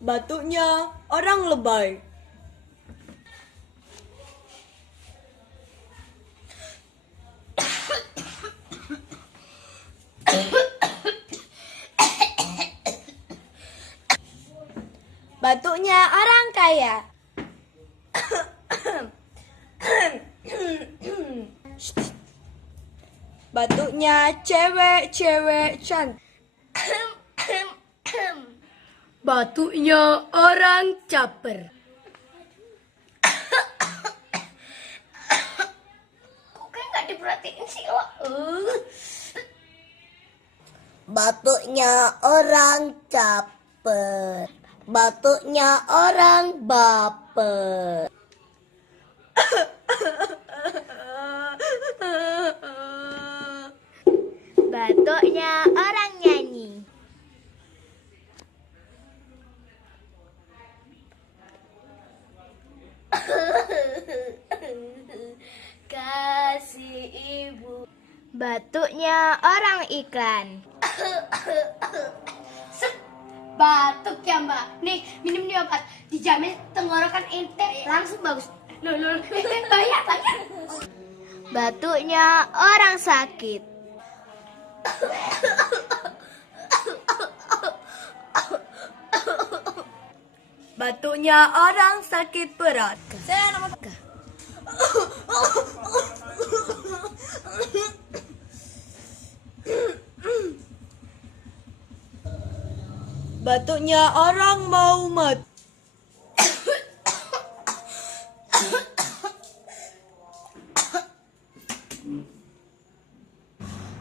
Batuknya orang lebay. Batuknya orang kaya. Batuknya cewek-cewek cantik. Batuknya orang caper. Kok kayak nggak diperhatiin sih lo? Batuknya orang caper. Batuknya orang baper. Batuknya orang nyanyi. Kasih ibu. Batuknya orang iklan. Batuk ya mbak. Nih minum nih obat. Dijamin tenggorokan ente langsung bagus. Loh, bayar. Batuknya orang sakit. Batuknya orang sakit berat. Saya nama Batuknya orang mau mati.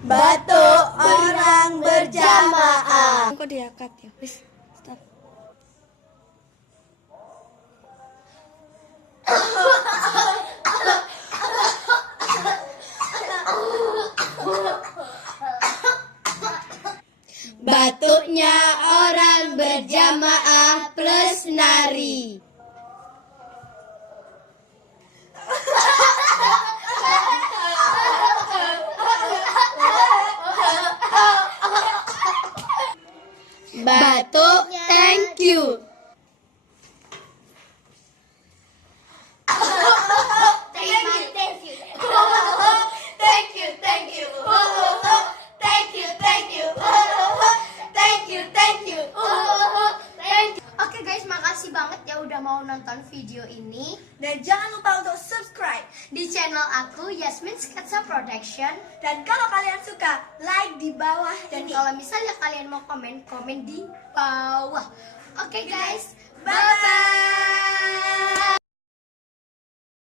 Batuk orang berjamaah. Kok diangkat ya? Wis, stop. Batuknya orang berjamaah plus nari. Batuk, thank you. Oke guys, makasih banget ya udah mau nonton video ini. Dan jangan lupa untuk subscribe. Di channel aku, Yasmin Sketsa Production. Dan kalau kalian suka, like di bawah Dan ini. kalau misalnya kalian mau komen, komen di bawah. Oke guys, Bye-bye.